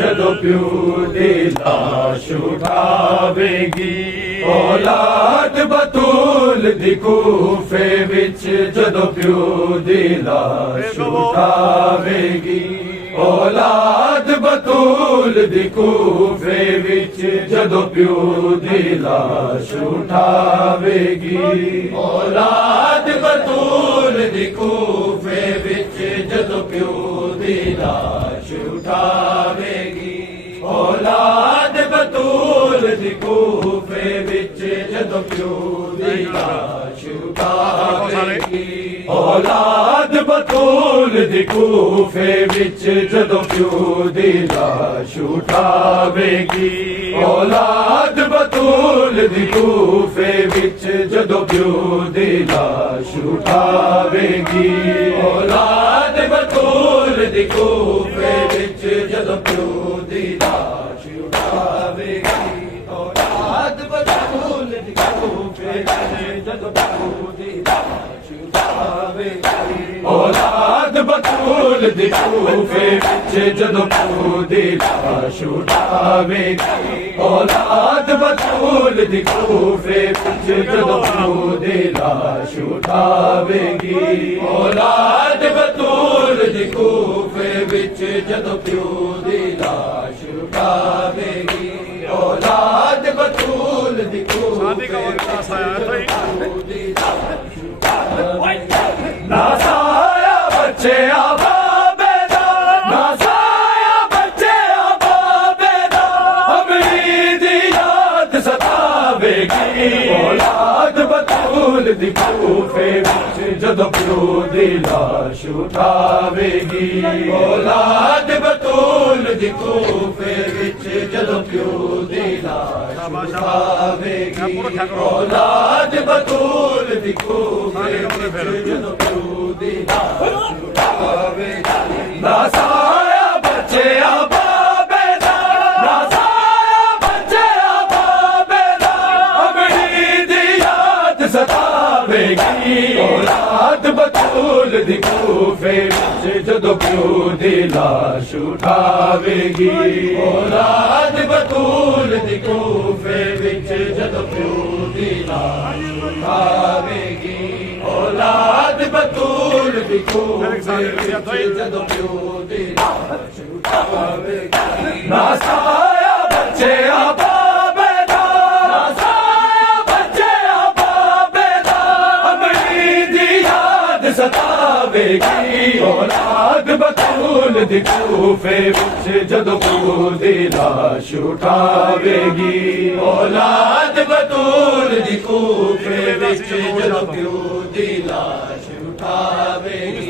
जदों प्यो दी लाश उठावेगी औलाद बतूल दी कूफे विच जदों प्यो दी लाश उठावेगी औलाद बतूल दी कूफे विच जदों प्यो दी लाश उठावेगी औलाद बतूल दी कूफे विच जदों प्यो दी लाश उठावेगी औलाद बतूल दी कूफे विच जदों प्यो दी लाश उठावेगी औलाद बतूल दी कूफे विच जदों प्यो दी लाश उठावेगी औलाद बतूल दी कूफे विच जदों प्यो दी लाश उठावेगी औलाद बतूल दी कूफे विच जदों प्यो दी लाश उठावेगी औलाद बतूल दी कूफे विच जदों प्यो दी लाश उठावेगी औलाद बतूल दी कूफे विच जदों प्यो दी लाश उठावेगी औलाद बतूल दी कूफे विच जदों प्यो दी लाश उठावेगी औलाद बतूल दी कूफे विच जदों प्यो दी लाश उठावेगी औलाद बतूल दी कूफे ना साया बच्चे आबाबेदा ना साया बच्चे आबाबेदा अमीद याद सतावेगी औलाद बतूल दी कूफे विच जदों प्यो दी लाश उठावेगी औलाद बतूल दी कूफे विच जदों प्यो दी लाश उठावेगी औलाद बतूल दी कूफे विच जदों प्यो दी लाश उठावेगी ना साया बच्चे आबाबेदा ना साया बच्चे आबाबेदा अमीद याद सतावेगी औलाद बतूल दी कूफे विच जदों प्यो दी लाश उठावेगी औलाद बतूल दी कूफे विच जदों प्यो दी लाश उठावेगी औलाद बतूल दी कूफे विच जदों प्यो दी लाश उठावेगी ना साया बच्चे आबाबेदा ना साया बच्चे आबाबेदा अमीद याद सतावेगी औलाद बतूल दी कूफे विच जदों प्यो दी लाश उठावेगी औलाद बतूल दी कूफे विच जदों प्यो दी लाश उठावेगी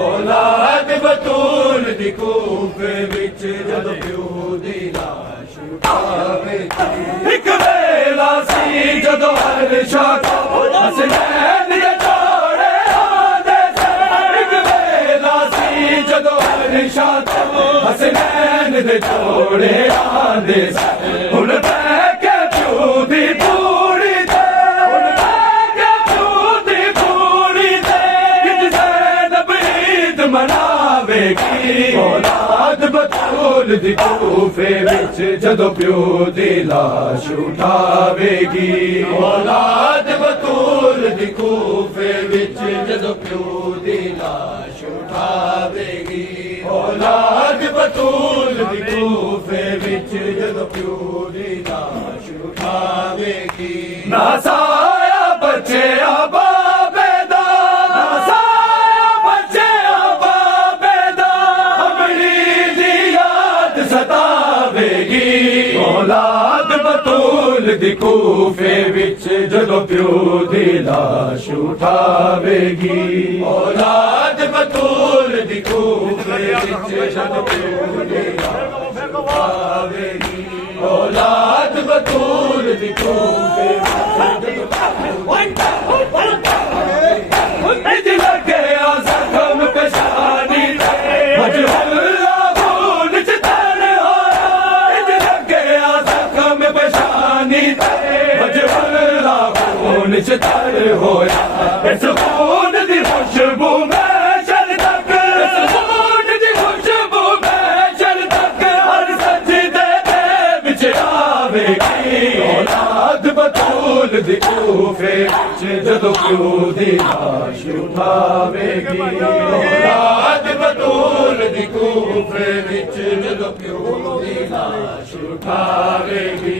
औलाद बतूल दी कूफे विच जदों प्यो दी लाश उठावेगी इक वेला सी जदों अरशा तो हसनैन दे जोड़े आंदे सी इक वेला सी जदों अरशा तो हसनैन दे जोड़े आंदे सी हुण बैठ के प्यो दी पूरी ते हुण बैठ के प्यो दी पूरी ते ज़ैनब ईद मनावेगी औलाद बतूल दी कूफे विच जदों प्यो दी लाश उठावेगी औलाद बतूल दी कूफे विच जदों प्यो दी लाश उठावेगी औलाद बतूल दी कूफे विच जदों प्यो दी लाश उठावेगी ना साया बच्चे आबाबेदा ना साया बच्चे आबाबेदा अमीद याद सतावेगी औलाद बतूल दी कूफे विच जदों प्यो दी लाश उठावेगी औलाद बतूल दी कूफे विच जदों प्यो दी लाश उठावेगी औलाद बतूल दी कूफे विच जदों प्यो लगे जख्म पेशानी मजहूल्ला खून च तन होया लगे जख्म पेशानी विच तर होया इस खून दी खुशबू महशर तक इस खून दी खुशबू महशर तक हर सजदे दे विच आवेगी औलाद बतूल दी कूफे विच जदों प्यो दी लाश उठावेगी औलाद बतूल दी कूफे विच जदों प्यो दी लाश उठावेगी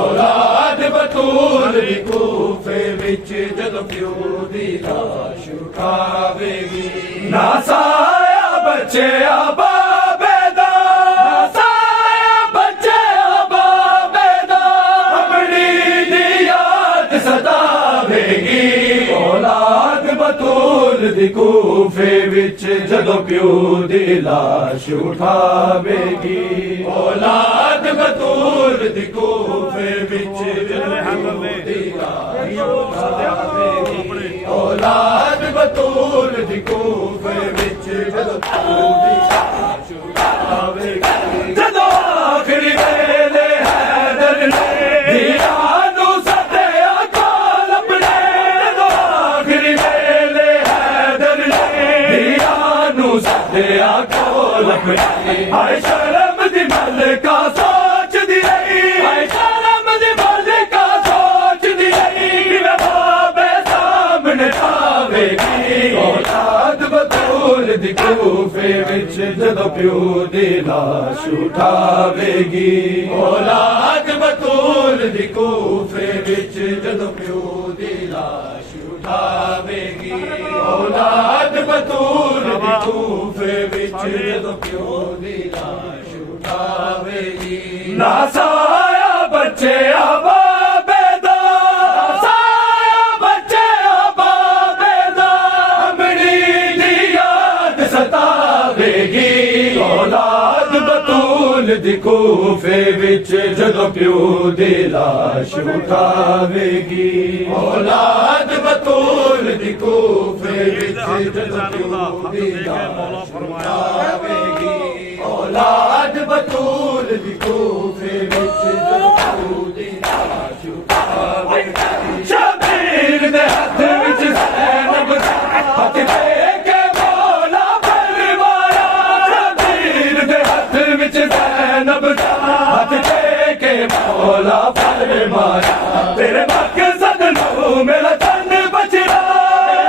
औलाद बतूल दी कूफे विच जदों प्यो दी लाश उठावेगी ना साया बच्चे आबाबे दा ना साया बच्चे आबाबे दा अपनी दी याद सतावेगी औलाद बतूल दी कूफे विच जदों प्यो दी लाश उठावेगी औलाद बतूल दी कूफे विच जदों प्यो दी लाश उठावेगी औलाद बतूल दी कूफे विच जदों प्यो दी लाश उठावेगी जदों आखिरी वेले हैदर ने धीरां नूं सद्दिया कोल अपने जदों आखिरी वेले हैदर ने धीरां नूं सद्दिया कोल अपने हाय शर्म दी मलका सोचदी रही हाय शर्म दी मलका सोचदी रही किवें बाबे सामने आवेगी औलाद बतूल दी कूफे विच जदों प्यो दी लाश उठावेगी औलाद बतूल दी कूफे विच जदों प्यो दी लाश उठावेगी औलाद बतूल दी कूफे विच जदों प्यो दी लाश उठावेगी ना साया बच्चे आबाबे दा ना साया बच्चे आबाबे दा अपनी दी याद सतावेगी औलाद बतूल दी कूफे विच जदों प्यो दी लाश उठावेगी औलाद बतूल दी कूफे विच जदों प्यो दी लाश उठावेगी औलाद बतूल दी कूफे विच जदों प्यो दी लाश उठावेगी शबीर दे हथ विच ज़ैनब दा हथ दे के मौला फरमाया शबीर दे हथ विच ज़ैनब दा हथ दे के मौला फरमाया तेरे मकसद नूं मेरा तन बचना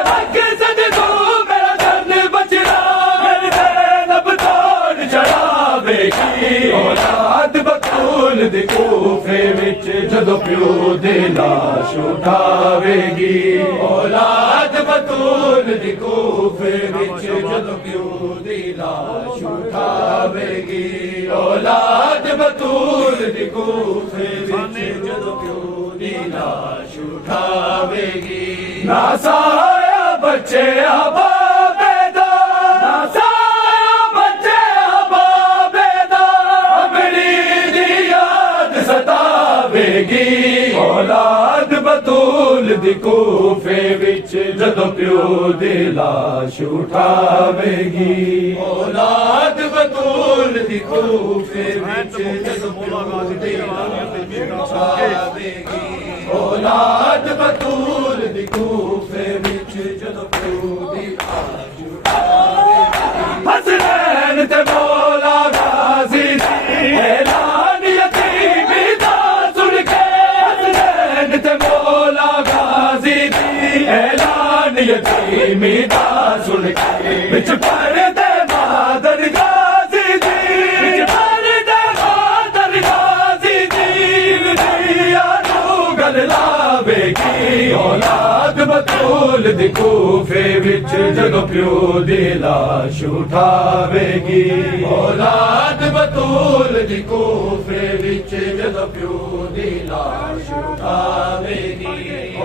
मकसद नूं मेरा तन बचना मेरी ज़ैनब तोड़ चढ़ावेगी औलाद बतूल दी कूफे विच जदों प्यो दी लाश उठावेगी औलाद बतूल दी कूफे विच जदों प्यो दी लाश उठावेगी औलाद बतूल दी कूफे विच जदों प्यो दी लाश उठावेगी ना साया बच्चे आबाबे दा ना साया बच्चे आबाबे दा अपनी दी याद सतावेगी औलाद बतूल दी कूफे विच जदों प्यो दी लाश उठावेगी औलाद बतूल दी कूफे विच जदों प्यो दी लाश उठावेगी औलाद बतूल दी कूफे विच जदों प्यो दी लाश उठावेगी हसनैन ते मौला गाज़ी दी ऐलान यतीमी दा सुन के हसनैन ते मौला गाज़ी दी ऐलान यतीमी दा सुन के विच पर्दे मादर गाज़ी दी विच पर्दे मादर गाज़ी दी दिया नूं गल लावेगी औलाद बतूल दी कूफे विच जदों प्यो दी लाश उठावेगी औलाद बतूल दी कूफे विच जदों प्यो दी लाश उठावेगी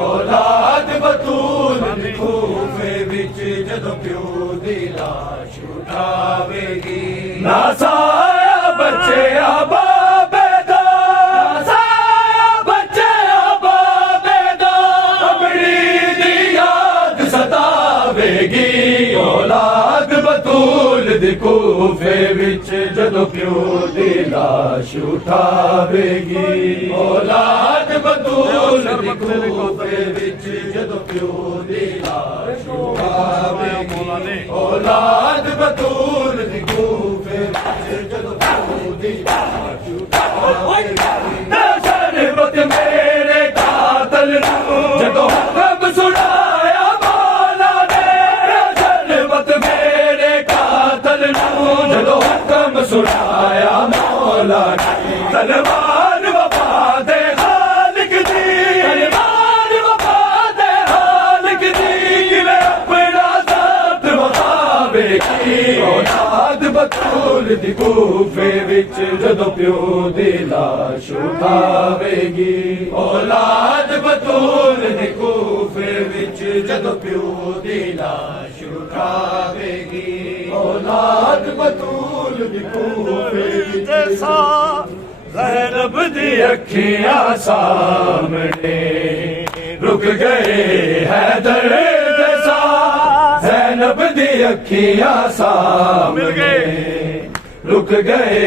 औलाद बतूल दी कूफे विच जदों प्यो दी लाश उठावेगी ना साया बच्चे आबाबे दा ना साया बच्चे आबाबे दा अपनी दी याद सतावेगी औलाद बतूल दी कूफे विच जदों प्यो दी लाश उठावेगी औलाद बतूल ਕੂਫੇ ਵਿੱਚ ਜਦੋਂ ਪਿਓ ਦੀ ਲਾਸ਼ ਉਠਾਵੇਗੀ ਔਲਾਦ ਬਤੂਲ ਦੀ ਕੂਫੇ ਵਿੱਚ ਜਦੋਂ ਪਿਓ ਦੀ ਲਾਸ਼ ਉਠਾਵੇਗੀ ਸ਼ਰਬਤ ਮੇਰੇ ਕਾਤਲ ਨੂੰ ਜਦੋਂ ਹਕਮ ਸੁਣਾਇਆ ਮੌਲਾ ਨੇ ਸ਼ਰਬਤ ਮੇਰੇ ਕਾਤਲ ਨੂੰ ਜਦੋਂ ਹਕਮ ਸੁਣਾਇਆ ਮੌਲਾ ਨੇ ਤਲਵਾਰ ਵਫਾ ਦੇ ਖਾਲਿਕ ਦੀ ਤਲਵਾਰ ਵਫਾ ਦੇ ਖਾਲਿਕ ਦੀ ਕਿਵੇਂ ਆਪਣਾ ਜ਼ਾਤ ਵਖਾਵੇਗੀ ਔਲਾਦ ਬਤੂਲ ਦੀ ਕੂਫੇ ਵਿੱਚ ਜਦੋਂ ਪਿਓ ਦੀ ਲਾਸ਼ ਉਠਾਵੇਗੀ ਔਲਾਦ ਬਤੂਲ ਦੀ ਕੂਫੇ ਵਿੱਚ ਜਦੋਂ ਪਿਓ ਦੀ ਲਾਸ਼ ਉਠਾਵੇਗੀ ਔਲਾਦ ਬਤੂਲ ਦੀ ਕੂਫੇ ਵਿੱਚ ज़ैनब दी अखियां सामने रुक गए हैदर दे साथ ज़ैनब दी अखियां सामने रुक गए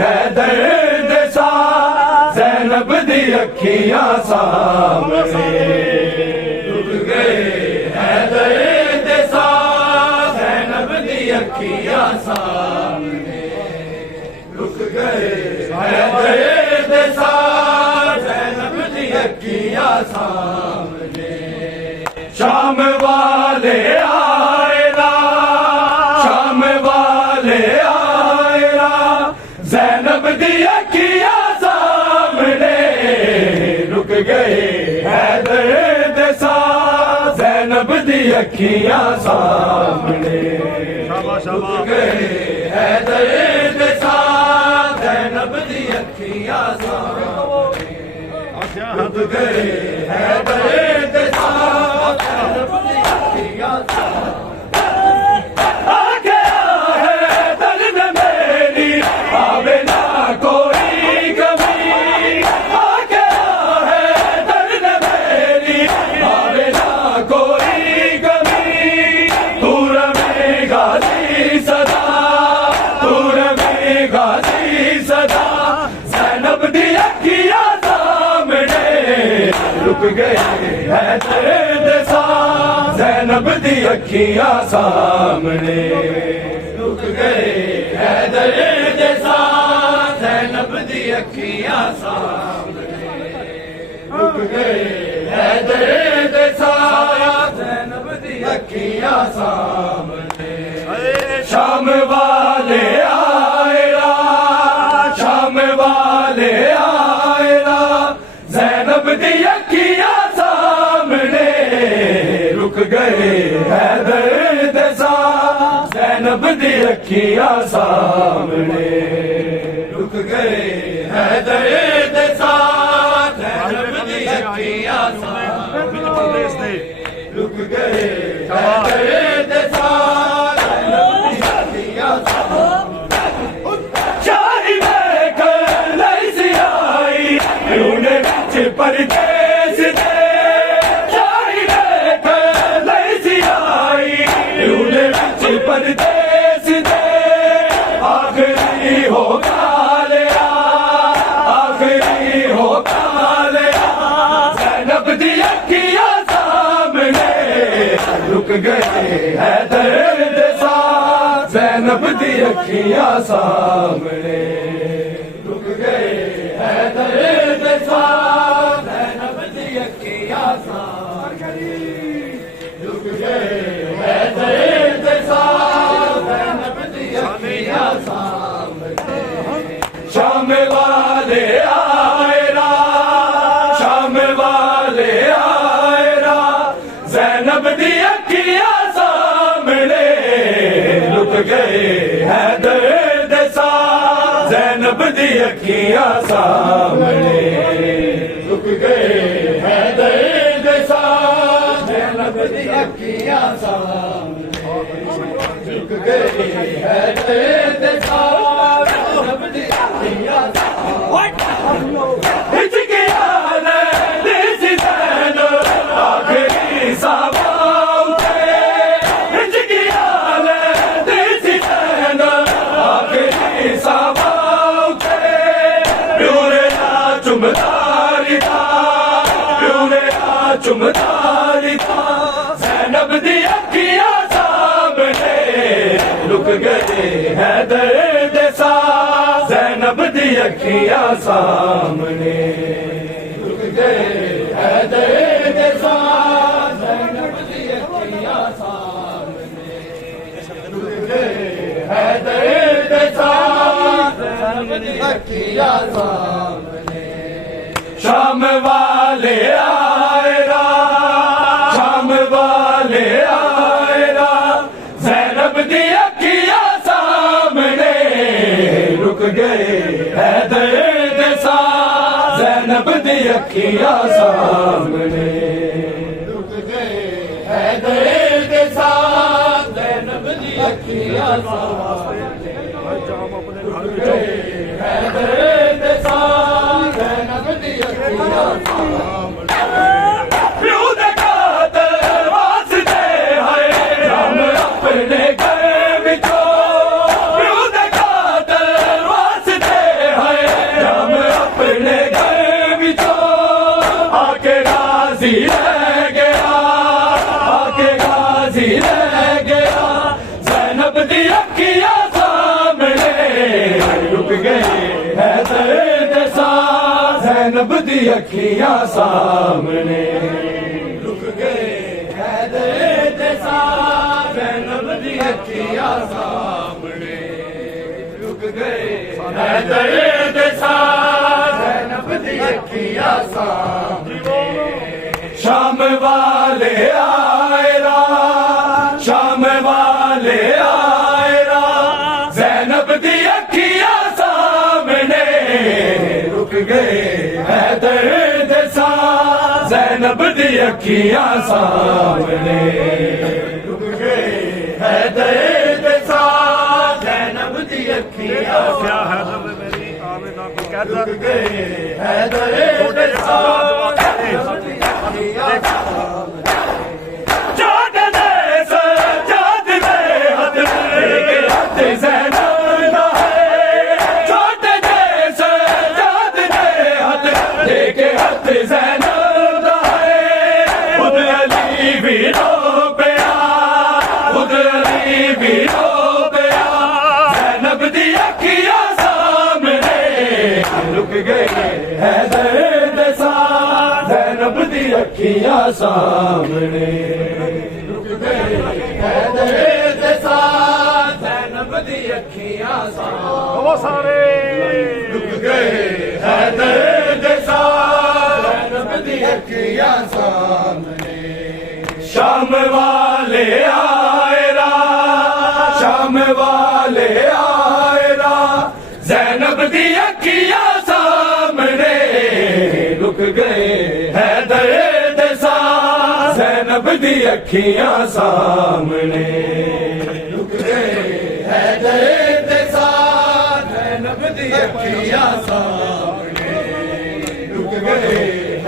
हैदर दे साथ ज़ैनब दी अखियां सामने रुक गए हैदर दे साथ ज़ैनब दी अखियां सामने रुक गए दे साथ ज़ैनब दी अखियां सामने शाम वाले आएला शाम वाले आएला ज़ैनब दी अखियां सामने रुक गए हैदर दे साथ ज़ैनब दी अखियां सामने रुक गए हैदर दे साथ ज़ैनब दी अखियां सामने रुक गए हैदर दे साथ ज़ैनब दी अखियां सामने आ गया हैदर ने मेरी आवे ना कोई कमी आ गया हैदर ने मेरी आवे ना कोई कमी दूर में गाजी सदा दूर में गाजी सदा ज़ैनब दी अखियां सामने रुक गए हैदर दे साथ ज़ैनब दी अखियां सामने रुक गए हैदर दे साथ ज़ैनब दी अखियां सामने रुक गए हैदर दे साथ ज़ैनब दी अखियां सामने शाम वाले आएला शाम वाले आएला ज़ैनब दी अखियां सामने रुक गए हैदर दे साथ ज़ैनब दी अखियां सामने रुक गए हैदर दे साथ ज़ैनब दी अखियां सामने रुक गए हैदर दे साथ परदेस दे शाही देख लैसी आई लूने विच परदेस दे आखिरी हो कालिया आखिरी हो कालिया ज़ैनब दी अखियां सामने रुक गए हैदर दे साथ ज़ैनब दी अखियां सामने रुक गए हैदर दे साथ ज़ैनब दी अखियां सामने रुक गए हैदर दे साथ ज़ैनब दी अखियां सामने शाम वाले आएला शाम वाले आएला ज़ैनब दी अखियां सामने रुक गए हैदर दे साथ ज़ैनब दी अखियां सामने रुक गए हैदर दे साथ ज़ैनब दी अखियां सामने रुक गए हैदर दे साथ ज़ैनब दी अखियां सामने गया देसी ज़ैनब आखिरी सामाओ गया देसी ज़ैनब आखिरी सामाओ प्योरे ना चुमदारी था चुमदारी था ज़ैनब दी अखियां सामने रुक गए हैदर दे साथ ज़ैनब दी अखियां सामने रुक गए हैदर दे साथ ज़ैनब दी अखियां सामने रुक गए हैदर दे साथ ज़ैनब दी अखियां सामने शाम वाले आए रात शाम वाले आए रात ज़ैनब दी अखियां सामने रुक गए हैदर दे साथ ज़ैनब दी अखियां सामने रुक गए हैदर दे साथ ज़ैनब दी अखियां सामने रुक गए हैदर दे साथ ज़ैनब दी अखियां सामने प्यो दे कातल वास्ते हाय हम अपने घर विचों प्यो दे कातल वास्ते हाय हम अपने घर विचों आके गाजी रह गया आके गाजी रह गया ज़ैनब दी अखियां सामने रुक गए हैदर दे साथ ज़ैनब दी अखियां सामने रुक गए हैदर दे साथ ज़ैनब दी अखियां सामने रुक गए हैदर दे साथ ज़ैनब दी अखियां सामने शाम वाले आए रात शाम वाले आए रात ज़ैनब दी अखियां सामने रुक गए हैदर दे साथ ज़ैनब दी अखियां सामने रुक गए हैदर दे साथ ज़ैनब दी अखियां सामने रुक गए हैदर दे साथ ज़ैनब दी अखियां सामने जाद दे सजाद दे हद लेके हद ज़ैनब दा है जाद दे सजाद दे हद लेके हद ज़ैनब दा है खुद अली भी रो पिया खुद अली भी रो पिया ज़ैनब दी अखियां सामने रुक गए हैदर दे साथ ज़ैनब दी अखियां सामने रुक गए हैदर दे साथ ज़ैनब दी अखियां सामने रुक गए हैदर दे साथ ज़ैनब दी अखियां सामने शाम वाले आए रात शाम वाले आए रात ज़ैनब दी अखियां सामने रुक गए हैदर दे साथ ज़ैनब दी अखियां सामने रुक गए हैदर दे साथ ज़ैनब दी अखियां सामने रुक गए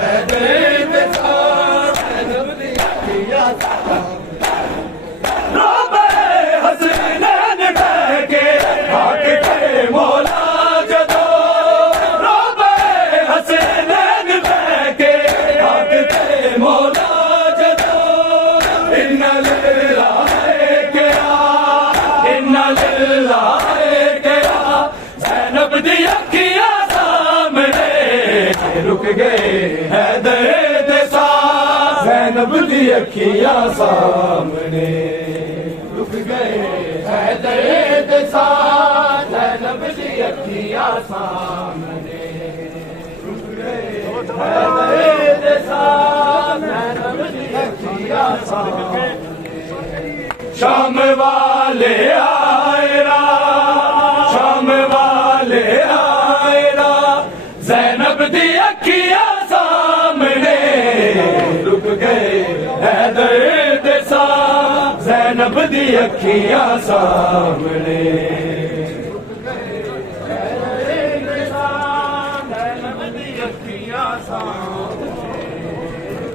हैदर दे साथ ज़ैनब दी अखियां सामने रोबे हसनैन बह के हाथ के मौला जदो रोबे हसनैन बह के हाथ के मौला जदो इन्ना लिल्लाह गया इन्ना लिल्लाह गया ज़ैनब दी अखियां सामने रुक गए हैदर दे साथ ज़ैनब दी अखियां सामने रुक गए हैदर दे साथ ज़ैनब दी अखियां सामने रुक गए हैदर दे साथ ज़ैनब दी अखियां सामने शाम वाले आए रात शाम वाले आए रात ज़ैनब दी अखियां सामने रुक गए हैदर दे साथ ज़ैनब दी अखियां सामने रुक गए हैदर दे साथ ज़ैनब दी अखियां सामने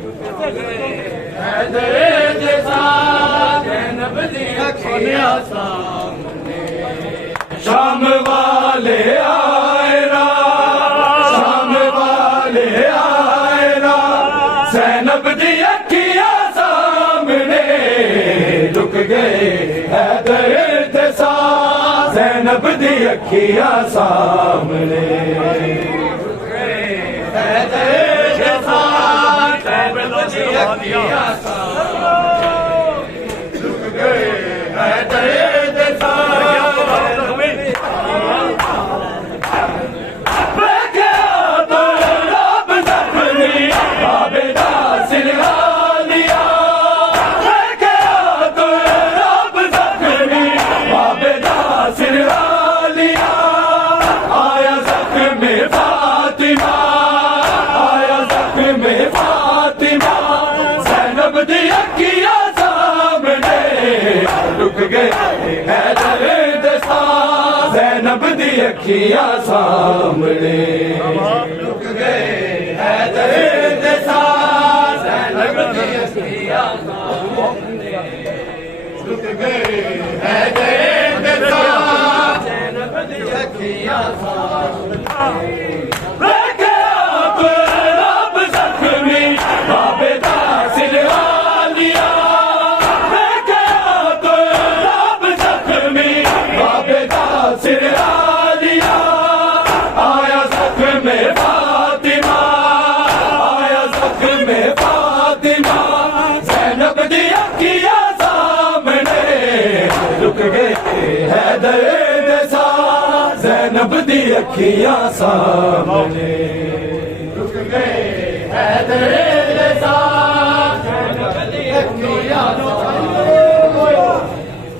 रुक गए हैदर दे साथ ज़ैनब दी अखियां सामने शाम वाले आए रात शाम वाले आए रात ज़ैनब दी दी अखियां सामने ज़ैनब दी अखियां सामने रुक गए हैदर दे साथ ज़ैनब दी अखियां सामने रुक गए हैदर दे साथ ज़ैनब दी अखियां सामने लेके आप रब ज़ख्मी बाबे दा सिलवा लिया लेके आप रब ज़ख्मी बाबे दा सिलवा लिया आया ज़ख्म फातिमा आया ज़ख्म फातिमा ज़ैनब दी अखियां सामने रुक गए हैदर दे साथ ज़ैनब दी अखियां सामने रुक गए हैदर दे साथ ज़ैनब दी अखियां सामने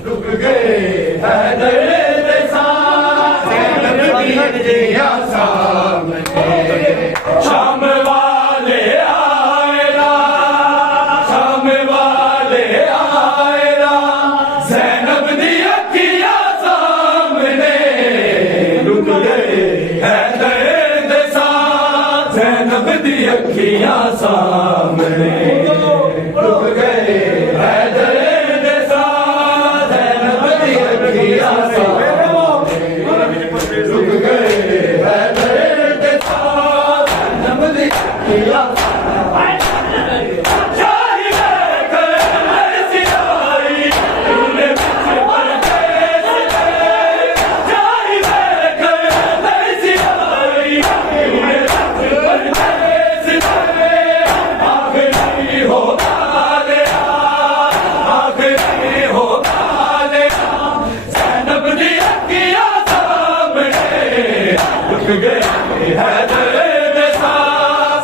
रुक गए हैदर दे साथ ज़ैनब दी अखियां सामने शाम वाले आएला शाम वाले आएला ज़ैनब दी अखियां सामने रुक गए हैदर दे साथ ज़ैनब दी अखियां सामने रुक गए हैदर दे साथ ज़ैनब दी अखियां सामने रुक गए हैदर दे साथ ज़ैनब दी अखियां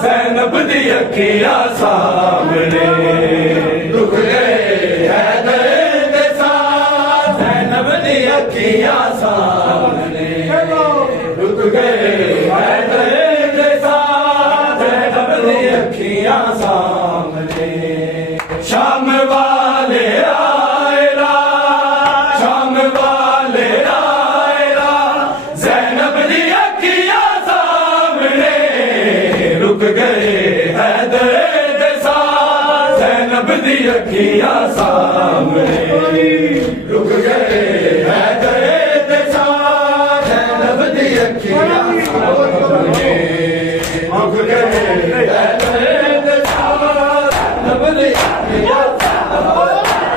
ज़ैनब दी अखियां सामने रुक गए हैदर दे साथ ज़ैनब दी अखियां सामने रुक गए हैदर दे साथ ज़ैनब दी अखियां सामने शाम वाले आएला शाम वाले आएला ज़ैनब दी अखियां सामने रुक गए हैदर दे साथ ज़ैनब दी अखियां सामने रुक गए हैदर दे साथ ज़ैनब दी अखियां सामने रुक गए हैदर दे साथ ज़ैनब दी अखियां सामने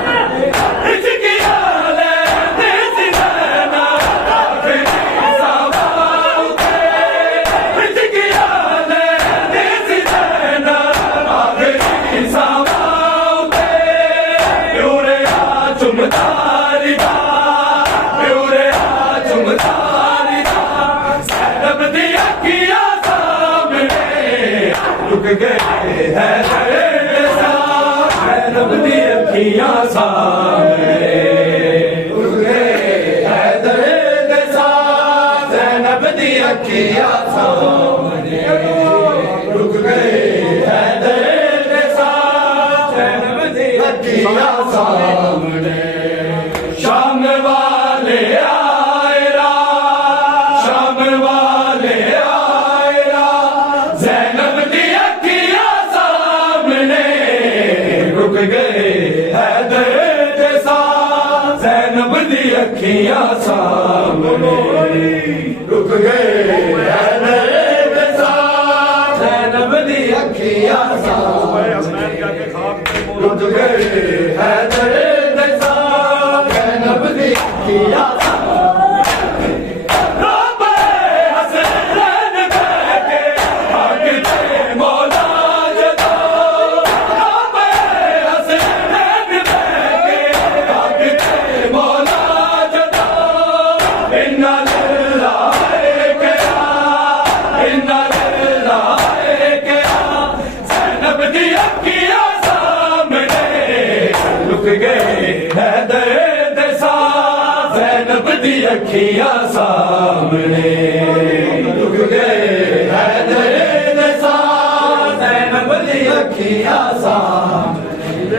इसकी आले देसी नैना आखिरी सवाल इसकी आले देसी नैना आखिरी सवाल प्यूरे आ चुमदारी दा प्यूरे आ चुमदारी दा ज़ैनब दी अखियां सामने रुक गए हैदर दे साथ ज़ैनब दी अखियां सामने रुक गए हैदर दे साथ ज़ैनब दी अखियां सामने रुक गए हैदर दे साथ ज़ैनब दी अखियां सामने शाम वाले आएला शाम वाले आएला ज़ैनब दी अखियां सामने रुक गए हैदर दे साथ ज़ैनब दी अखियां सामने रुक गए हैदर दे साथ ज़ैनब दी अखियां सामने रुक गए हैदर दे साथ ज़ैनब दी अखियां सामने ਅੱਖੀਆਂ ਸਾਹਮਣੇ ਰੁਕ ਗਏ ਹੈਦਰ ਦੇ ਸਾਹ ਜ਼ੈਨਬ ਦੀ ਅੱਖੀਆਂ ਸਾਹਮਣੇ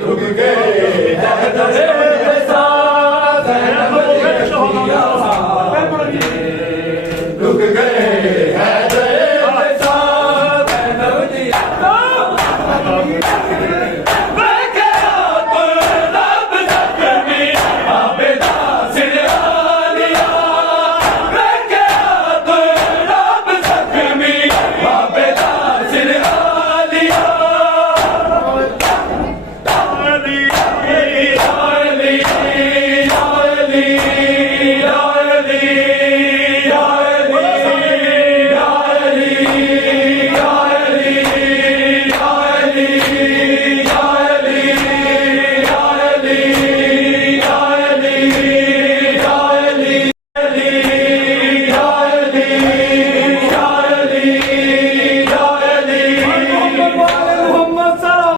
ਰੁਕ ਗਏ ਹੈਦਰ ਦੇ ਸਾਹ ਜ਼ੈਨਬ ਦੀ ਅੱਖੀਆਂ ਸਾਹਮਣੇ ਰੁਕ ਗਏ ਹੈਦਰ ਦੇ ਸਾਹ ਜ਼ੈਨਬ ਦੀ